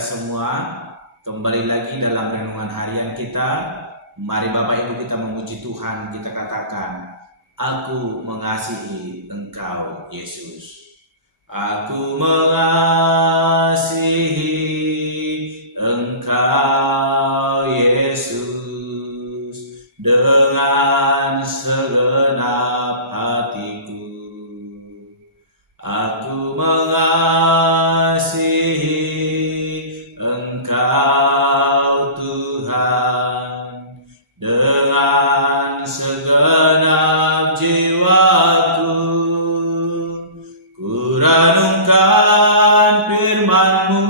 semua, kembali lagi dalam renungan harian kita. Mari Bapak Ibu kita memuji Tuhan, kita katakan, Aku mengasihi Engkau Yesus. Aku mengasihi Engkau Yesus dengan segenap hatiku. Aku mengasihi Engkau Tuhan dengan segenap jiwaku. Ku renungkan firman-Mu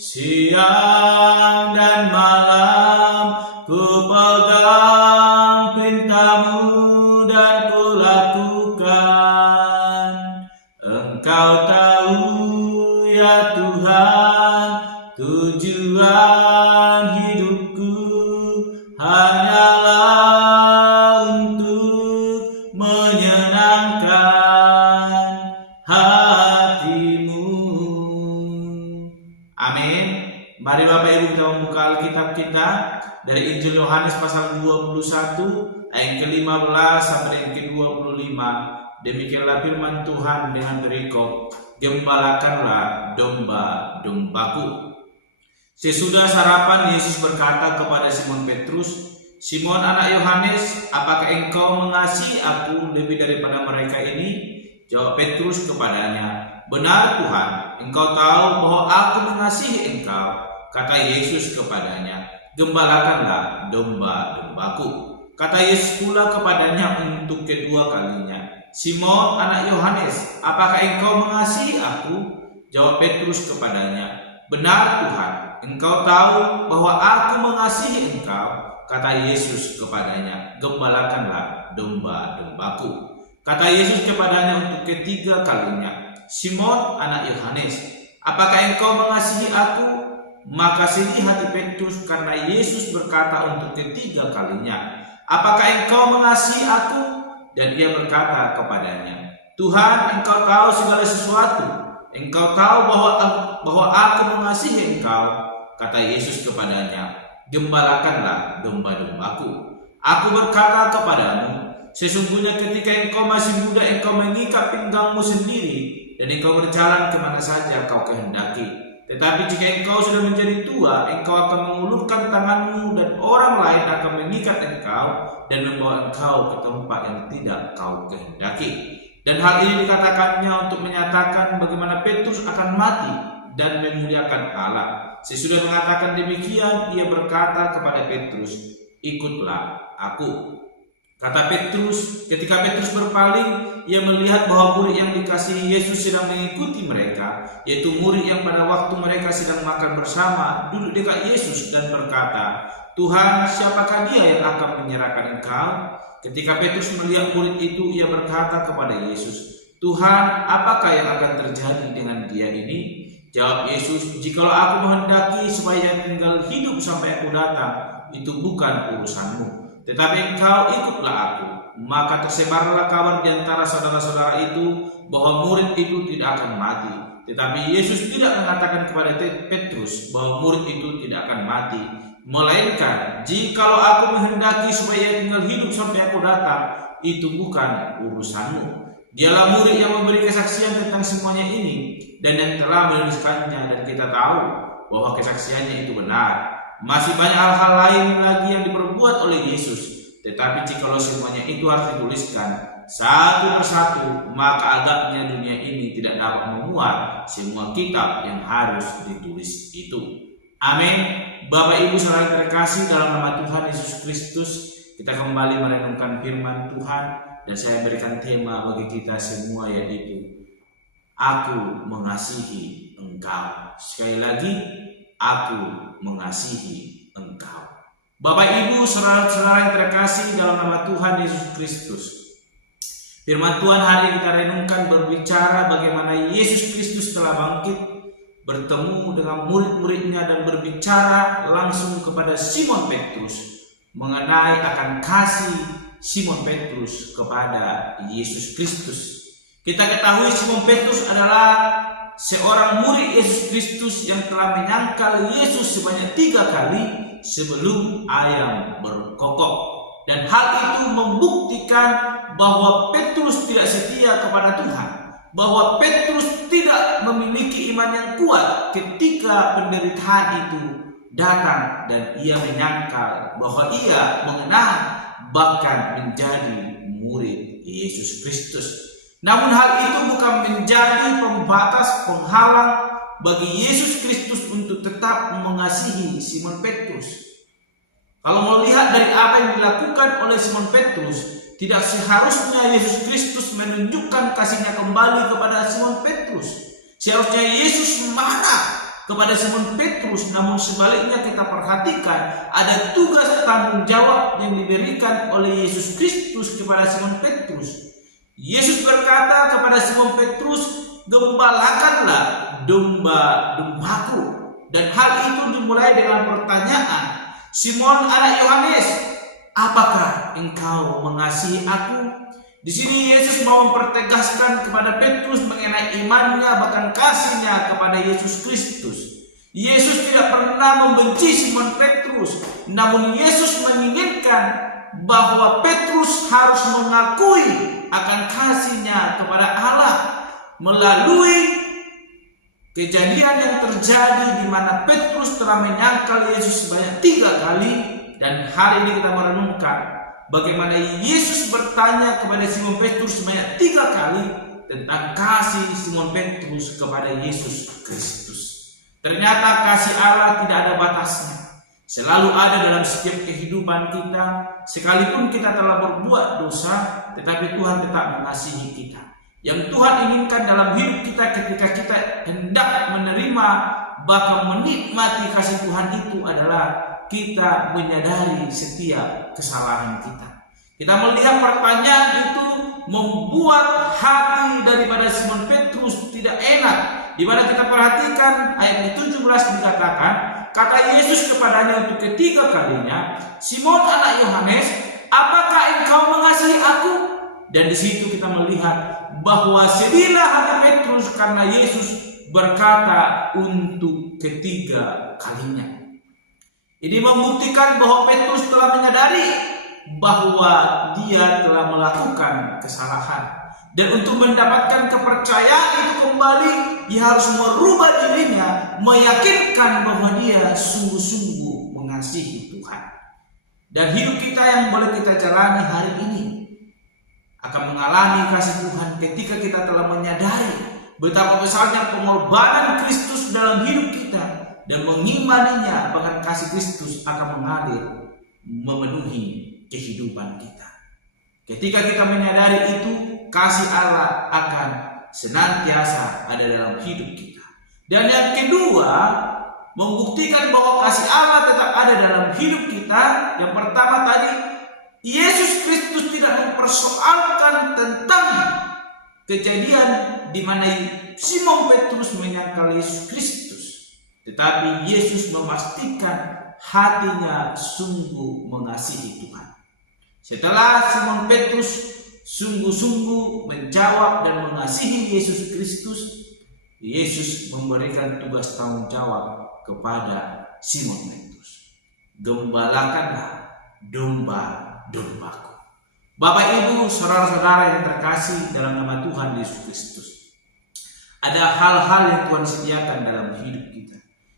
siang dan malam, ku pegang perintah-Mu dan ku lakukan. Engkau tahu ya Tuhan, tujuan hidupku hanyalah untuk menyenangkan hati-Mu. Amin. Mari Bapak Ibu kita membuka Alkitab kita dari Injil Yohanes pasal 21 ayat ke-15 sampai yang ke-25. Demikianlah firman Tuhan dengan berikut, gembalakanlah domba-dombaku. Sesudah sarapan, Yesus berkata kepada Simon Petrus, Simon anak Yohanes, apakah engkau mengasihi aku lebih daripada mereka ini? Jawab Petrus kepadanya, benar Tuhan, engkau tahu bahwa aku mengasihi engkau. Kata Yesus kepadanya, gembalakanlah domba-dombaku. Kata Yesus pula kepadanya untuk kedua kalinya, Simon anak Yohanes, apakah engkau mengasihi aku? Jawab Petrus kepadanya, benar Tuhan, engkau tahu bahwa aku mengasihi engkau. Kata Yesus kepadanya, gembalakanlah domba-dombaku. Kata Yesus kepadanya untuk ketiga kalinya, Simon anak Yohanes, apakah engkau mengasihi aku? Maka sedih hati Petrus karena Yesus berkata untuk ketiga kalinya, apakah engkau mengasihi aku? Dan ia berkata kepadanya, Tuhan, engkau tahu segala sesuatu. Engkau tahu bahwa aku mengasihi engkau. Kata Yesus kepadanya, gembalakanlah domba-dombaku. Aku berkata kepadamu, sesungguhnya ketika engkau masih muda, engkau mengikat pinggangmu sendiri, dan engkau berjalan kemana saja kau kehendaki. Tetapi jika engkau sudah menjadi tua, engkau akan mengulurkan tanganmu, dan orang lain akan mengikat engkau dan membawa engkau ke tempat yang tidak kau kehendaki. Dan hal ini dikatakannya untuk menyatakan bagaimana Petrus akan mati dan memuliakan Allah. Sesudah mengatakan demikian, ia berkata kepada Petrus, ikutlah aku. Kata Petrus, ketika Petrus berpaling, ia melihat bahwa murid yang dikasihi Yesus sedang mengikuti mereka, yaitu murid yang pada waktu mereka sedang makan bersama duduk dekat Yesus dan berkata, Tuhan, siapakah dia yang akan menyerahkan engkau? Ketika Petrus melihat murid itu, ia berkata kepada Yesus, Tuhan, apakah yang akan terjadi dengan dia ini? Jawab Yesus, jikalau aku menghendaki supaya tinggal hidup sampai aku datang, itu bukan urusanmu. Tetapi engkau ikutlah aku. Maka tersebarlah kabar di antara saudara-saudara itu bahwa murid itu tidak akan mati. Tetapi Yesus tidak mengatakan kepada Petrus bahwa murid itu tidak akan mati, melainkan jikalau aku menghendaki supaya tinggal hidup sampai aku datang, itu bukan urusanmu. Dialah murid yang memberi kesaksian tentang semuanya ini dan yang telah menuliskannya, dan kita tahu bahwa kesaksiannya itu benar. Masih banyak hal-hal lain lagi yang diperbuat oleh Yesus, tetapi jikalau semuanya itu harus dituliskan satu persatu, maka agaknya dunia ini tidak dapat memuat semua kitab yang harus ditulis itu. Amin. Bapak Ibu saudara terkasih, dalam nama Tuhan Yesus Kristus, kita kembali merenungkan firman Tuhan, dan saya berikan tema bagi kita semua, yaitu Aku mengasihi engkau. Sekali lagi, aku mengasihi engkau. Bapak Ibu saudara-saudara yang terkasih dalam nama Tuhan Yesus Kristus, firman Tuhan hari kita renungkan berbicara bagaimana Yesus Kristus telah bangkit, bertemu dengan murid-muridnya dan berbicara langsung kepada Simon Petrus mengenai akan kasih Simon Petrus kepada Yesus Kristus. Kita ketahui Simon Petrus adalah seorang murid Yesus Kristus yang telah menyangkal Yesus sebanyak 3 kali sebelum ayam berkokok. Dan hal itu membuktikan bahwa Petrus tidak setia kepada Tuhan, bahwa Petrus tidak memiliki iman yang kuat ketika penderitaan itu datang dan ia menyangkal bahwa ia mengenal bahkan menjadi murid Yesus Kristus. Namun hal itu bukan menjadi pembatas penghalang bagi Yesus Kristus untuk tetap mengasihi Simon Petrus. Kalau melihat dari apa yang dilakukan oleh Simon Petrus, tidak seharusnya Yesus Kristus menunjukkan kasihnya kembali kepada Simon Petrus. Seharusnya Yesus marah kepada Simon Petrus, namun sebaliknya kita perhatikan ada tugas tanggung jawab yang diberikan oleh Yesus Kristus kepada Simon Petrus. Yesus berkata kepada Simon Petrus, "Gembalakanlah domba-dombaku." Dan hal itu dimulai dengan pertanyaan, "Simon anak Yohanes, apakah engkau mengasihi aku?" Di sini Yesus mau mempertegaskan kepada Petrus mengenai imannya bahkan kasihnya kepada Yesus Kristus. Yesus tidak pernah membenci Simon Petrus, namun Yesus menginginkan bahwa Petrus harus mengakui akan kasihnya kepada Allah melalui kejadian yang terjadi di mana Petrus telah menyangkal Yesus sebanyak 3 kali. Dan hari ini kita merenungkan bagaimana Yesus bertanya kepada Simon Petrus sebanyak 3 kali tentang kasih Simon Petrus kepada Yesus Kristus. Ternyata kasih Allah tidak ada batasnya, selalu ada dalam setiap kehidupan kita. Sekalipun kita telah berbuat dosa, tetapi Tuhan tetap mengasihi kita. Yang Tuhan inginkan dalam hidup kita ketika kita hendak menerima bahkan menikmati kasih Tuhan itu adalah kita menyadari setiap kesalahan kita. Kita melihat pertanyaan itu membuat hati daripada Simon Petrus tidak enak, di mana kita perhatikan ayat 17 dikatakan, kata Yesus kepadanya untuk ketiga kalinya, "Simon anak Yohanes, apakah engkau mengasihi aku?" Dan di situ kita melihat bahwa sedihlah hati Petrus karena Yesus berkata untuk ketiga kalinya. Ini membuktikan bahwa Petrus telah menyadari bahwa dia telah melakukan kesalahan. Dan untuk mendapatkan kepercayaan itu kembali, dia harus merubah dirinya, meyakinkan bahwa dia sungguh-sungguh mengasihi Tuhan. Dan hidup kita yang boleh kita jalani hari ini akan mengalami kasih Tuhan ketika kita telah menyadari betapa besarnya pengorbanan Kristus dalam hidup kita dan mengimaninya, bahkan kasih Kristus akan mengalir memenuhi kehidupan kita. Ketika kita menyadari itu, kasih Allah akan senantiasa ada dalam hidup kita. Dan yang kedua, membuktikan bahwa kasih Allah tetap ada dalam hidup kita. Yang pertama tadi, Yesus Kristus tidak mempersoalkan tentang kejadian di mana Simon Petrus menyangkal Yesus Kristus, tetapi Yesus memastikan hatinya sungguh mengasihi Tuhan. Setelah Simon Petrus sungguh-sungguh menjawab dan mengasihi Yesus Kristus, Yesus memberikan tugas tanggung jawab kepada Simon Petrus. "Gembalakanlah domba-dombaku." Bapak, Ibu, saudara-saudara yang terkasih dalam nama Tuhan Yesus Kristus, ada hal-hal yang Tuhan sediakan dalam hidup kita.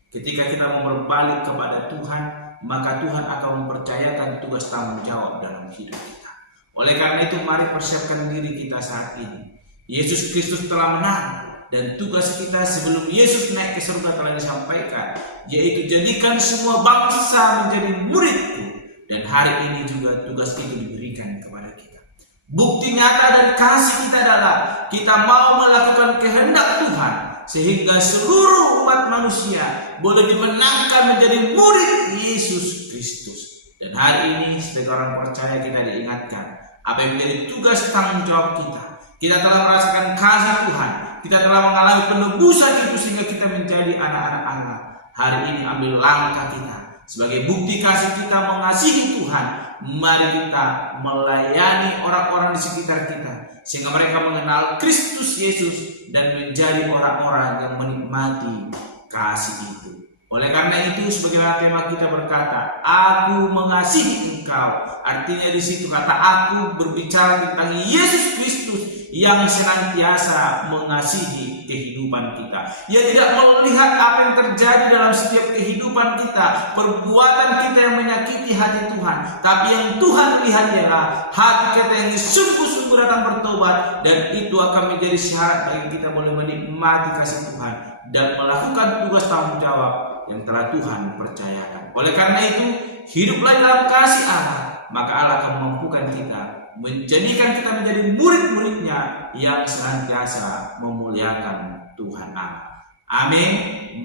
Ketika kita mau berbalik kepada Tuhan, maka Tuhan akan mempercayakan tugas tanggung jawab dalam hidup kita. Oleh karena itu, mari persiapkan diri kita saat ini. Yesus Kristus telah menang, dan tugas kita sebelum Yesus naik ke surga telah disampaikan, yaitu jadikan semua bangsa menjadi muridku. Dan hari ini juga tugas itu diberikan kepada kita. Bukti nyata dari kasih kita adalah kita mau melakukan kehendak Tuhan, sehingga seluruh umat manusia boleh dimenangkan menjadi murid Yesus Kristus. Dan hari ini sebagai orang percaya kita diingatkan apa yang menjadi tugas tanggung jawab kita. Kita telah merasakan kasih Tuhan, kita telah mengalami penebusan itu sehingga kita menjadi anak-anak Allah. Hari ini ambil langkah kita Sebagai bukti kasih kita mengasihi Tuhan, mari kita melayani orang-orang di sekitar kita sehingga mereka mengenal Kristus Yesus dan menjadi orang-orang yang menikmati kasih itu. Oleh karena itu, sebagaimana tema kita berkata, aku mengasihi engkau. Artinya di situ kata aku berbicara tentang Yesus Kristus yang senantiasa mengasihi kehidupan kita. Ia tidak melihat apa yang terjadi dalam setiap kehidupan kita, perbuatan kita yang menyakiti hati Tuhan. Tapi yang Tuhan lihat ialah hati kita yang sungguh-sungguh datang bertobat, dan itu akan menjadi syarat bagi kita boleh menikmati kasih Tuhan dan melakukan tugas tanggung jawab yang telah Tuhan percayakan. Oleh karena itu, hiduplah dalam kasih Allah, maka Allah akan memampukan kita, menjadikan kita menjadi murid-muridnya yang senantiasa memuliakan Tuhan Allah. Amin.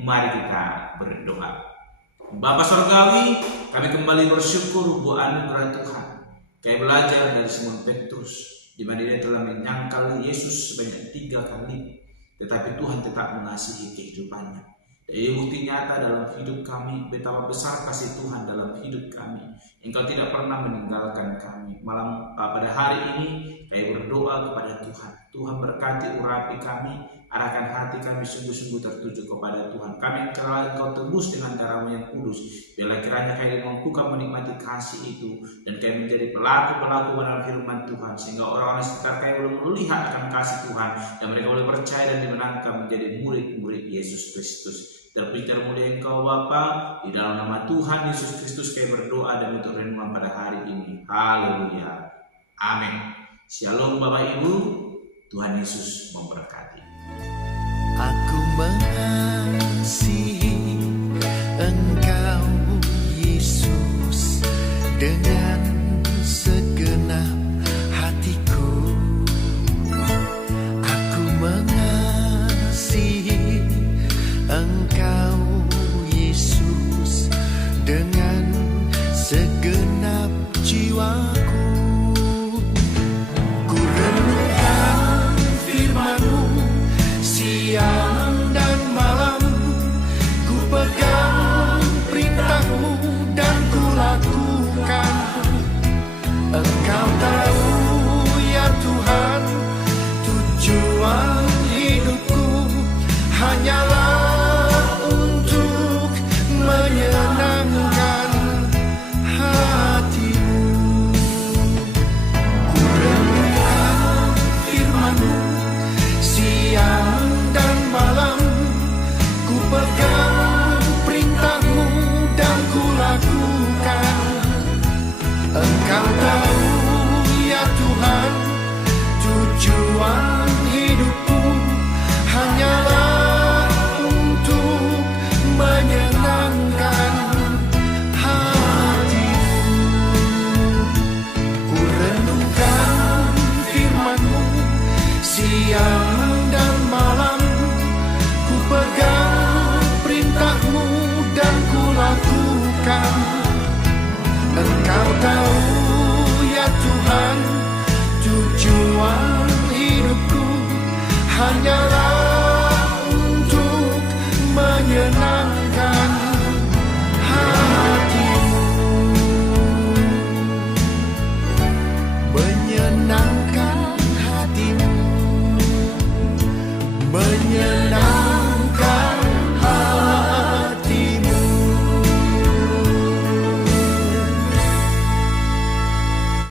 Mari kita berdoa. Bapa Surgawi, kami kembali bersyukur buat anugerah Tuhan. Kami belajar dari Simon Petrus, di mana dia telah menyangkal Yesus sebanyak 3 kali, tetapi Tuhan tetap mengasihi kehidupannya. Jadi bukti nyata dalam hidup kami betapa besar kasih Tuhan dalam hidup kami. Engkau tidak pernah meninggalkan kami. Pada hari ini kami berdoa kepada Tuhan. Tuhan berkati urapi kami, arahkan hati kami sungguh-sungguh tertuju kepada Tuhan. Kami telah Engkau tebus dengan darah-Mu yang kudus. Bila kiranya kami mampukan menikmati kasih itu dan kami menjadi pelaku-pelaku dalam firman Tuhan, sehingga orang-orang sekitar kami boleh melihat akan kasih Tuhan dan mereka boleh percaya dan dimenangkan menjadi murid-murid Yesus Kristus. Terpuji mulia Engkau Bapa, di dalam nama Tuhan Yesus Kristus kami berdoa dan untuk renungan pada hari ini. Haleluya. Amin. Shalom Bapak Ibu, Tuhan Yesus memberkati. Aku mengasihi Engkau Yesus dengan segenap hatiku. Aku mengasihi Engkau Yesus dengan segenap jiwaku. Ku renungkan firman-Mu siang dan malam, ku pegang perintah-Mu dan ku lakukan. Engkau tahu ya Tuhan, tujuan hidupku hanyalah menyenangkan hati-Mu. Ku renungkan firman-Mu siang dan malam, ku pegang perintah-Mu dan ku lakukan. Engkau tahu ya Tuhan, tujuan hidupku hanyalah menyenangkan hati-Mu. Ku renungkan firman-Mu siang dan malam, ku pegang perintah-Mu dan ku lakukan. Engkau tahu ya Tuhan, tujuan hidupku hanyalah